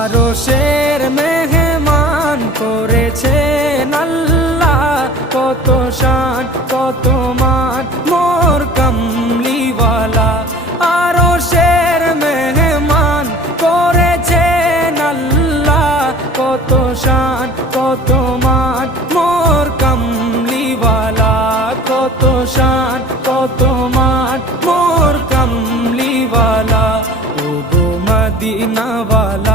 আরশের মেহমান করেছেন আল্লাহ, কত শান কত মান মোর কামলিওয়ালা। আরশের মেহমান করেছেন আল্লাহ, কত শান কত মান মোর কামলিওয়ালা, কত শান কত মান মোর কামলিওয়ালা। ও গো মদিনাওয়ালা